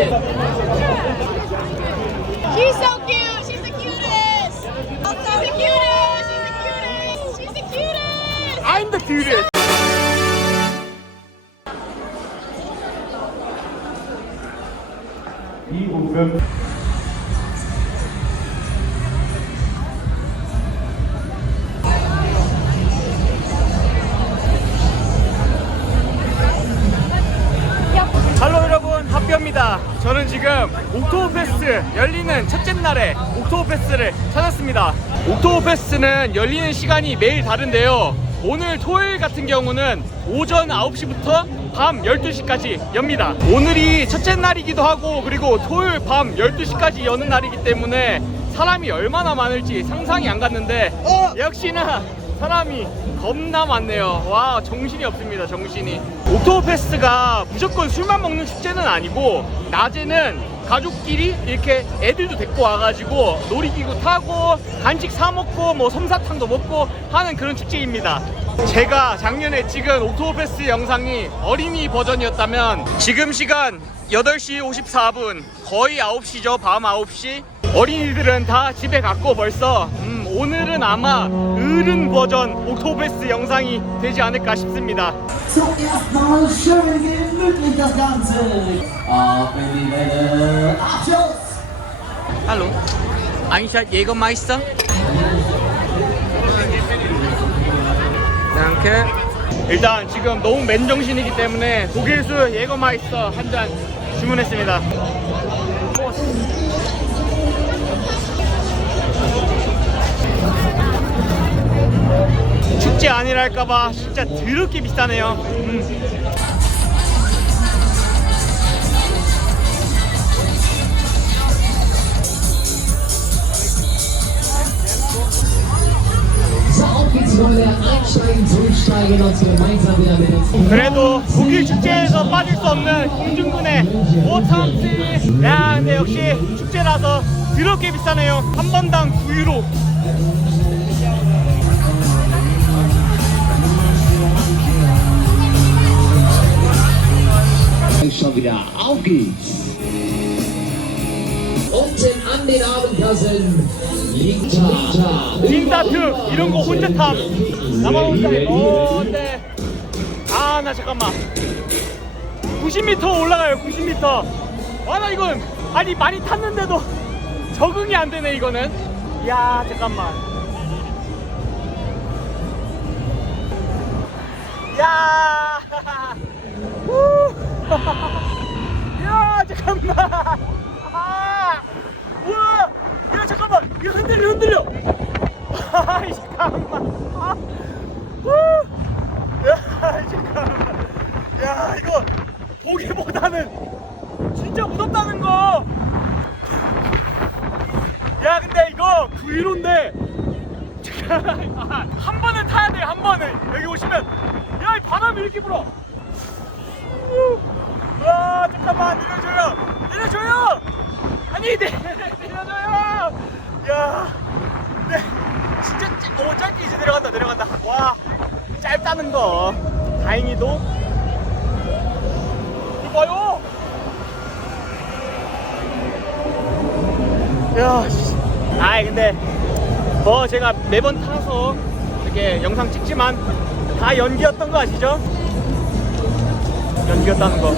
She's so cute. She's the cutest. I'm so the cutest. She's the cutest. She's the cutest. I'm the cutest. Die um 저는 지금 옥토버페스트 열리는 첫째 날에 옥토버페스트를 찾았습니다. 옥토버페스트는 열리는 시간이 매일 다른데요. 오늘 토요일 같은 경우는 오전 9시부터 밤 12시까지 엽니다. 오늘이 첫째 날이기도 하고 그리고 토요일 밤 12시까지 여는 날이기 때문에 사람이 얼마나 많을지 상상이 안 갔는데 역시나 사람이 겁나 많네요. 와 정신이 없습니다. 정신이. 옥토버페스트가 무조건 술만 먹는 축제는 아니고 낮에는 가족끼리 이렇게 애들도 데리고 와가지고 놀이기구 타고 간식 사 먹고 뭐 솜사탕도 먹고 하는 그런 축제입니다. 제가 작년에 찍은 옥토버페스트 영상이 어린이 버전이었다면 지금 시간 8시 54분 거의 9시죠 밤 9시 어린이들은 다 집에 갔고 벌써 음, 오늘은 아마 어른 버전 옥토버페스트 영상이 되지 않을까 싶습니다 Zuerst mal schön gemütlich das Ganze. Auf in die Welle. Abschuss! 할로 아인샷 예거 마이스터 danke 일단 지금 너무 맨정신이기 때문에 독일수 예거 마이스터 한 잔 주문했습니다 축제 아니랄까봐 진짜 더럽게 비싸네요 음. 그래도 독일 축제에서 빠질 수 없는 공중군의 오탐스 야 근데 역시 축제라서 더럽게 비싸네요 한 번당 9유로 Unten an den Abendkassen liegt da. 빈다트 이런 거 혼자 탐. 나만 혼자 해어네. 아나 잠깐만. 90m 올라가요 90m 와 나 이건 아니 많이 탔는데도 적응이 안 되네 이거는. 야 잠깐만. 야 잠깐만 아. 우와 야 잠깐만 이거 흔들려 흔들려 잠깐만 아. 우. 야 잠깐만 야 이거 보기보다는 진짜 무섭다는 거. 야 근데 이거 브이로인데 아, 한 번은 타야 돼요 한 번은 여기 오시면 야 이 바람이 이렇게 불어 우. 와 잠깐만 내려줘요. 내려줘요! 아니 내, 내려줘요! 야 네, 진짜 짧- 오 짧게 이제 내려간다 내려간다. 와 짧다는 거. 다행히도. 이거 봐요. 야, 씨. 아이 근데 뭐 제가 매번 타서 이렇게 영상 찍지만 다 연기였던 거 아시죠? 연기였다는 거.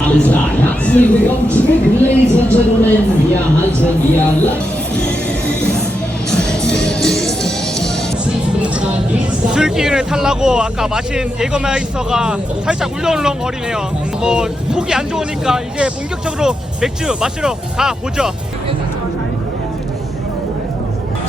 Alles klar, herzlich willkommen zurück, Ladies and Gentlemen. Wir halten hier live. 술 기운을 타려고 아까 마신 예거마이스터가 살짝 울렁울렁 거리네요. 뭐 속이 안 좋으니까 이제 본격적으로 맥주 마시러 가 보죠.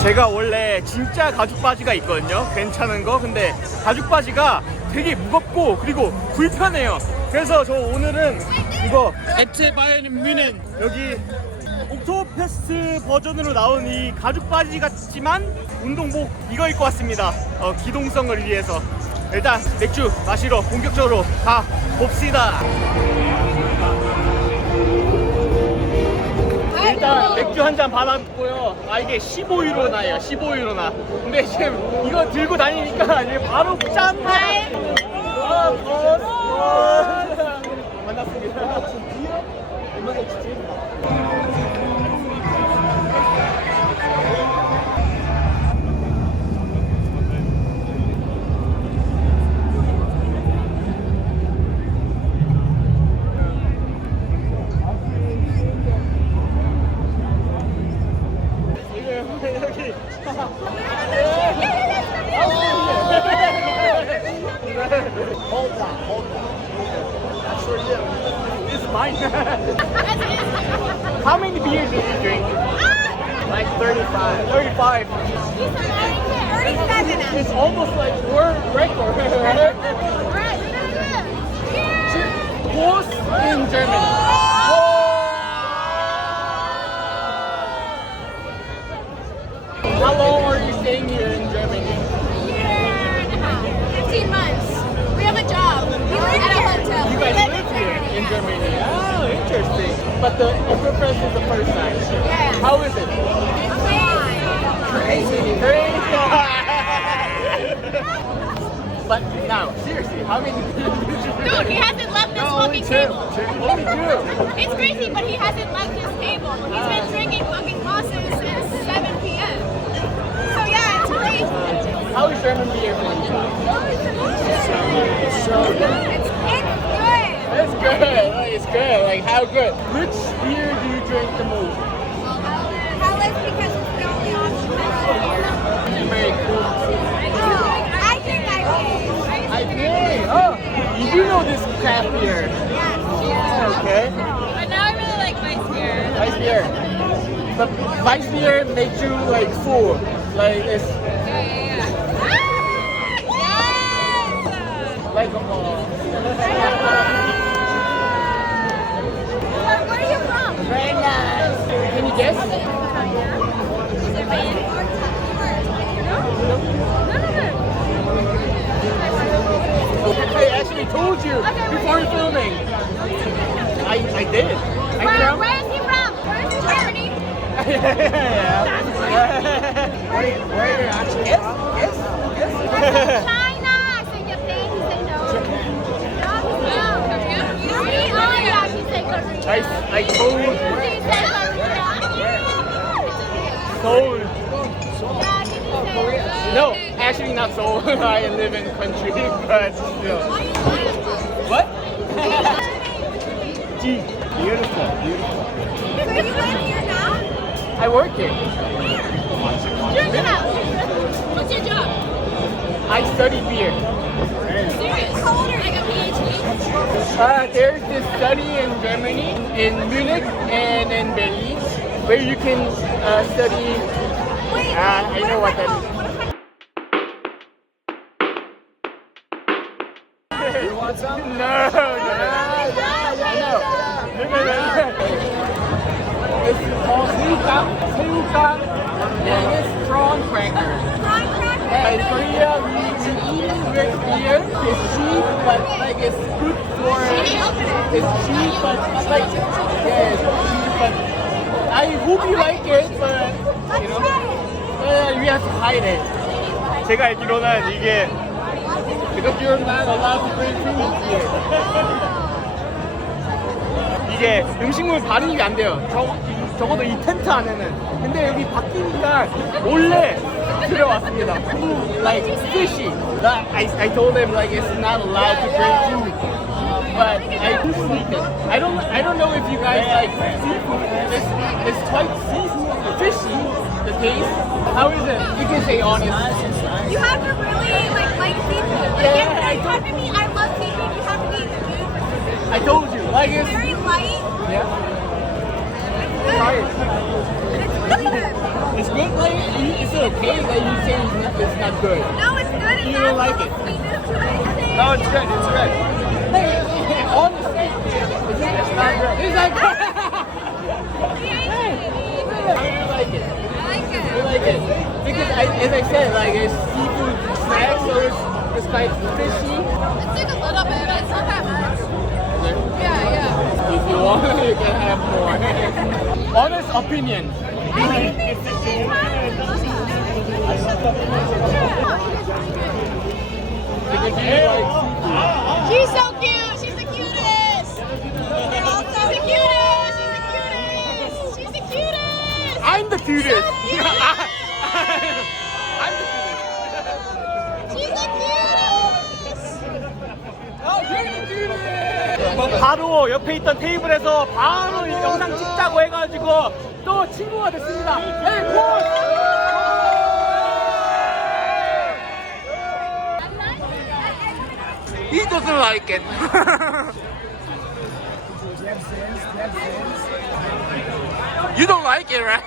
제가 원래 진짜 가죽 바지가 있거든요. 괜찮은 거. 근데 가죽 바지가 되게 무겁고 그리고 불편해요. 그래서 저 오늘은 이거 에체 바이에는 뮤넨 여기 옥토페스트 버전으로 나온 이 가죽 바지 같지만 운동복 이거 입고 왔습니다. 어, 기동성을 위해서. 일단 맥주 마시러 본격적으로 가 봅시다. 일단 맥주 한 잔 받았고요. 아 이게 15유로나예요. 15유로나. 근데 지금 이거 들고 다니니까 이제 바로 짠네. Orhan! Orhan! Ama nasıl geçti? Almost like It's crazy, but he hasn't left his table. He's been drinking fucking Mosses since 7 p.m. So yeah, it's crazy. How is German beer for you? It's good. It's good. Like, it's good. Like how good? Which beer do you drink the most? How is because it's the only option. Very cool. Oh, I think I did. IPA. Oh, you do know this craft beer. Yeah. Okay. But now I really like Vice beer. Vice beer. But Vice beer makes you like full. Like it's Yeah, yeah, yeah. Yes! like uh, Where, where are you from? very nice. Can you guess? Japan. No, no, no. I actually told you before filming. I I did. I Where, where is he from? Where is he Germany? yeah. where, where are you actually? Yes, yes, yes. China. I said Japan. He said no. No. No. Korea? Oh yeah, he said Korea. I, I told, He said Korea. told. Yeah, he say Korea? No, actually not so. I live in country, but still. So you live here now? I work here. Here's your house. What's your job? I study beer. Serious? How old are you? Like a PhD? Uh, there's this study in Germany, in Munich and in Berlin, where you can uh, study. Wait, Ah, I know what that is. You want no, no. It's called Seukang, Seukang, and it's prawn cracker. Yeah, in Korea, we, we eat with beer. It's cheap, but like it's good for. It's cheap, but like yeah, it's cheap, but I hope you like it, but you know, uh, you have to hide it. 제가 알기로는 이게 because you're not allowed to drink food here. 이게 음식물 발입이 안 돼요. 적, 적어도 이 텐트 안에는. 근데 여기 바뀌니까 몰래 들어왔습니다. Food, like fishy. That, I, I told them like it's not allowed to drink food. But I do sneak it. I don't I don't know if you guys like seafood. It's, it's quite sea- fishy, the taste. How is it? You can say honest. You have to really like like seafood. Like, Yeah, yeah, I you have to be. I love I told you. Like It's it's very light. yeah. It's good. it. It's good. It's good. Like is it okay that you say it's not, it's not good? No, it's good. It You don't like it? sweetness to it. No, it's good. It's good. Honestly, it's, it's not good. It's not good. How do you like it? I like You it. like it because I, as I said, like it's seafood snack, so it's, it's quite fishy. It's like a little bit, but it's not that much. Yeah, yeah. If you want, you can have more. Honest opinion. I think it's the same Because you like seafood. She's so cute. She's the cutest. She's the cutest. She's the cutest. She's the cutest. I'm the cutest. So 바로 옆에 있던 테이블에서 바로 이 영상 찍자고 해가지고 또 친구가 됐습니다. 네, 고! He doesn't like it. You don't like it, right?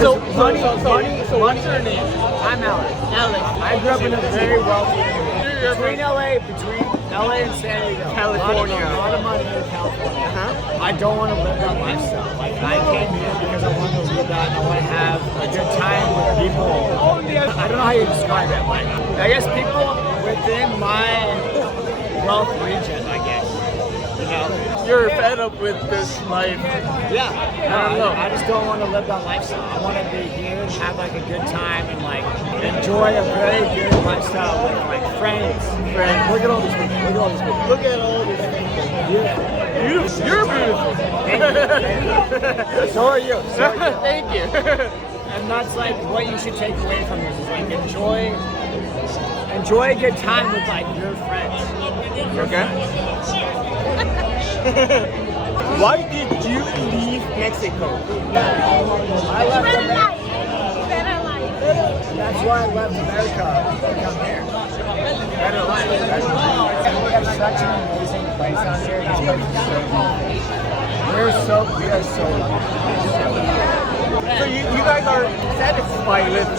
so, money, money, so what's your name? I'm Alex. Alex. I grew up in a very wealthy area. Between LA, between LA and San Diego. California. A lot of, money in California. Uh-huh. I don't want to live that lifestyle. Like I came here because I want to live that and I want to have a good time with people. I don't know how you describe it. Like I guess people within my wealth region, I guess. You know? You're fed up with this life. Yeah. I don't know. I, just don't want to live that lifestyle. I want to be here and have like a good time and like enjoy a very good lifestyle with like friends. Friends. Look at all these people. Look at all these people. Look at all these people. Yeah. Beautiful. You're beautiful. So are you. So are you. Thank you. And that's like what you should take away from this is like enjoy enjoy a good time with like your friends. okay. Why did you leave Mexico? I left Better America. life. Better life. That's why I left America to come here. Better life. Better life. We have such an amazing place out here. This place is so cool. We're so we are so lucky. So you, you guys are satisfied with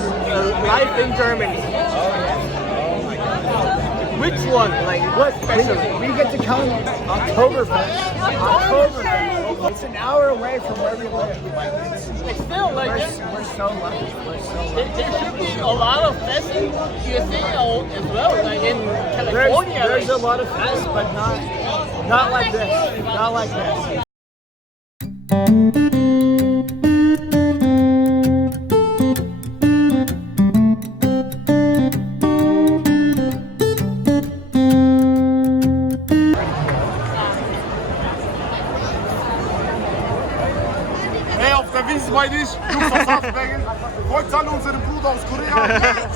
life in Germany. Oh yeah. Oh my god. Which one? Like what special? We, we get to come Oktoberfest. Oktoberfest. It's an hour away from where we live. Like, it's, It's still like we're, we're so lucky. We're so lucky. there, there should be a lot of festivals USA uh, as well, like in There's, California. there's like- a lot of fest, but not not like this. Not like this. Wiese bei dich, Jungs aus Haftbergen. Freut an unseren Bruder aus Korea.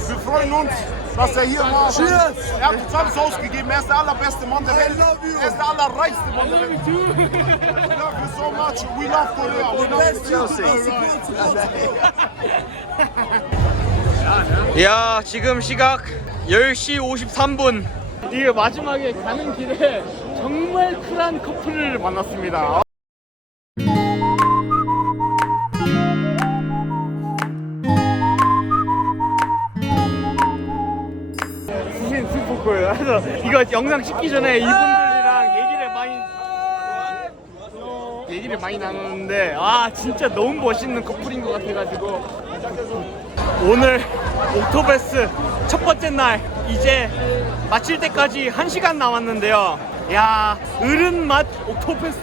Wir freuen uns, dass er hier war. Cheers! Er hat uns alles ausgegeben. Er ist der allerbeste Mann der Welt. Er ist der allerreichste Mann der Welt. Love you so much. We love Korea. We love 야 지금 시각 10시 53분 이 마지막에 가는 길에 정말 쿨한 커플을 만났습니다 그래서 이거 영상 찍기 전에 이분들이랑 얘기를 많이 얘기를 많이 나눴는데 아 진짜 너무 멋있는 커플인 것 같아가지고. 오늘 옥토베스 첫 번째 날 이제 마칠 때까지 1시간 남았는데요. 야 어른 맛 옥토베스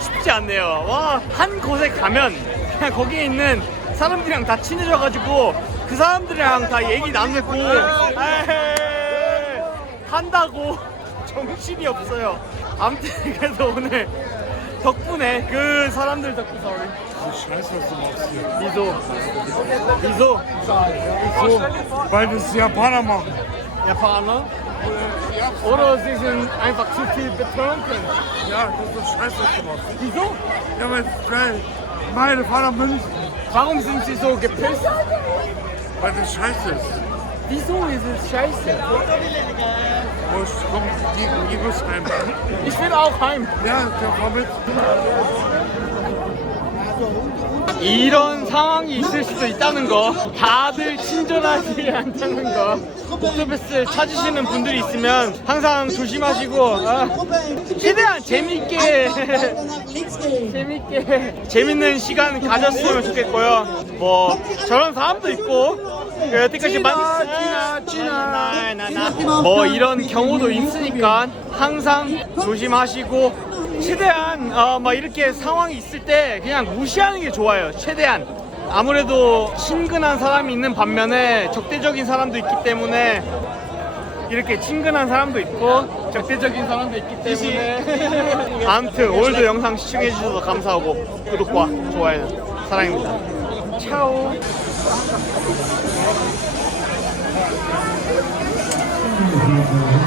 쉽지 않네요. 와 한 곳에 가면 그냥 거기에 있는 사람들이랑 다 친해져가지고 그 사람들이랑 다 얘기 나누고. 에이, 한다고 정신이 없어요 아무튼 그래서 오늘 덕분에 그 사람들 덕분에 Wieso? Wieso? Wieso? Weil es Japaner machen. Japaner? Oder sie sind einfach zu viel betrunken? Ja, das ist scheiße gemacht. Wieso? Ja, weil, weil meine fahren nach München. Warum sind sie so gepisst? Weil das scheiße ist. Wieso ist es scheiße? Ich komm, die, die muss heim. Ich will auch heim. Ja, fahr mit. 이런 상황이 있을 수도 있다는 거 다들 친절하지 않다는 거 옥토베스 찾으시는 분들이 있으면 항상 조심하시고 어, 최대한 재밌게 재밌게 재밌는 시간 가졌으면 좋겠고요 뭐 저런 사람도 있고 그 여태까지 많이 뭐 이런 경우도 있으니까 항상 조심하시고 최대한 어, 막 이렇게 상황이 있을 때 그냥 무시하는 게 좋아요. 최대한 아무래도 친근한 사람이 있는 반면에 적대적인 사람도 있기 때문에 이렇게 친근한 사람도 있고 적대적인 사람도 있기 때문에 아무튼 오늘도 영상 시청해 주셔서 감사하고 구독과 좋아요 사랑입니다. 차오. Amen.